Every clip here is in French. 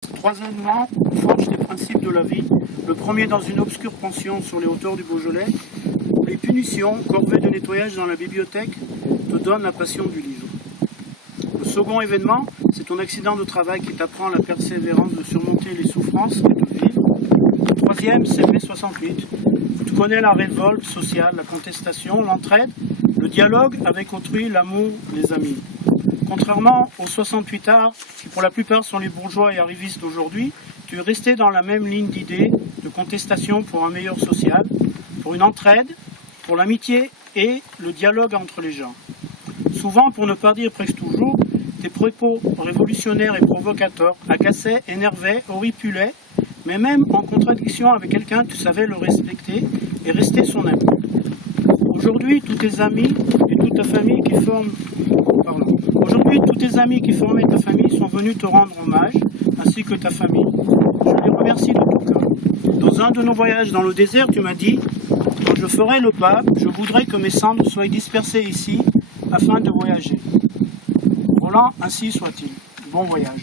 3 événements forgent les principes de la vie. Le premier dans une obscure pension sur les hauteurs du Beaujolais. Les punitions, corvées de nettoyage dans la bibliothèque, te donnent la passion du livre. Le second événement, c'est ton accident de travail qui t'apprend la persévérance de surmonter les souffrances et de vivre. Le troisième, c'est mai 68. Tu connais la révolte sociale, la contestation, l'entraide, le dialogue avec autrui, l'amour, les amis. Contrairement aux 68 arts, qui pour la plupart sont les bourgeois et arrivistes d'aujourd'hui, tu es resté dans la même ligne d'idées, de contestation pour un meilleur social, pour une entraide, pour l'amitié et le dialogue entre les gens. Souvent, pour ne pas dire presque toujours, tes propos révolutionnaires et provocateurs agaçaient, énervaient, horripulaient, mais même en contradiction avec quelqu'un, tu savais le respecter et rester son ami. Aujourd'hui, tous tes amis et toute ta famille qui forment... Aujourd'hui, tous tes amis qui formaient ta famille sont venus te rendre hommage, ainsi que ta famille. Je les remercie de tout cœur. Dans un de nos voyages dans le désert, tu m'as dit « Quand je ferai le pas, je voudrais que mes cendres soient dispersées ici, afin de voyager. » Roland, ainsi soit-il. Bon voyage.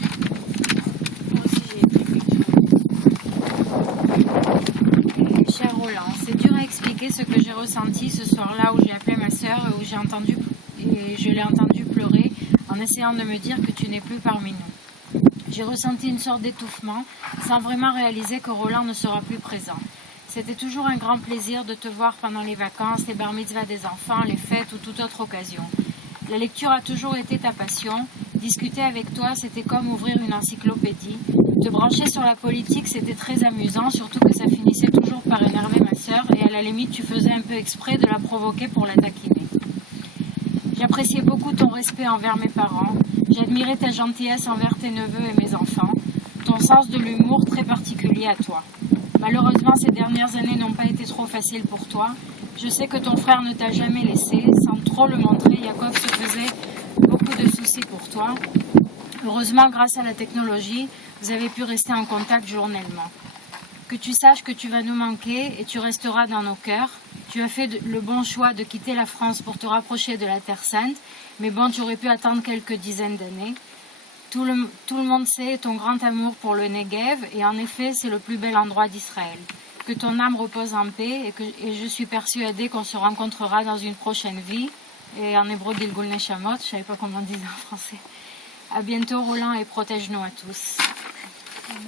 Cher Roland, c'est dur à expliquer ce que j'ai ressenti ce soir-là où j'ai appelé ma sœur et où je l'ai entendu pleurer en essayant de me dire que tu n'es plus parmi nous. J'ai ressenti une sorte d'étouffement sans vraiment réaliser que Roland ne sera plus présent. C'était toujours un grand plaisir de te voir pendant les vacances, les bar mitzvahs des enfants, les fêtes ou toute autre occasion. La lecture a toujours été ta passion. Discuter avec toi, c'était comme ouvrir une encyclopédie. Te brancher sur la politique, c'était très amusant, surtout que ça finissait toujours par énerver ma sœur et à la limite, tu faisais un peu exprès de la provoquer pour la taquiner. J'appréciais beaucoup ton respect envers mes parents. J'admirais ta gentillesse envers tes neveux et mes enfants. Ton sens de l'humour très particulier à toi. Malheureusement, ces dernières années n'ont pas été trop faciles pour toi. Je sais que ton frère ne t'a jamais laissé. Sans trop le montrer, Yaakov se faisait beaucoup de soucis pour toi. Heureusement, grâce à la technologie, vous avez pu rester en contact journellement. Que tu saches que tu vas nous manquer et tu resteras dans nos cœurs. Tu as fait le bon choix de quitter la France pour te rapprocher de la Terre Sainte, mais bon, tu aurais pu attendre quelques dizaines d'années. Tout le monde sait ton grand amour pour le Negev, et en effet, c'est le plus bel endroit d'Israël. Que ton âme repose en paix, et je suis persuadée qu'on se rencontrera dans une prochaine vie. Et en hébreu, Gilgul Neshamot, je ne savais pas comment on disait en français. À bientôt, Roland, et protège-nous à tous. Amen.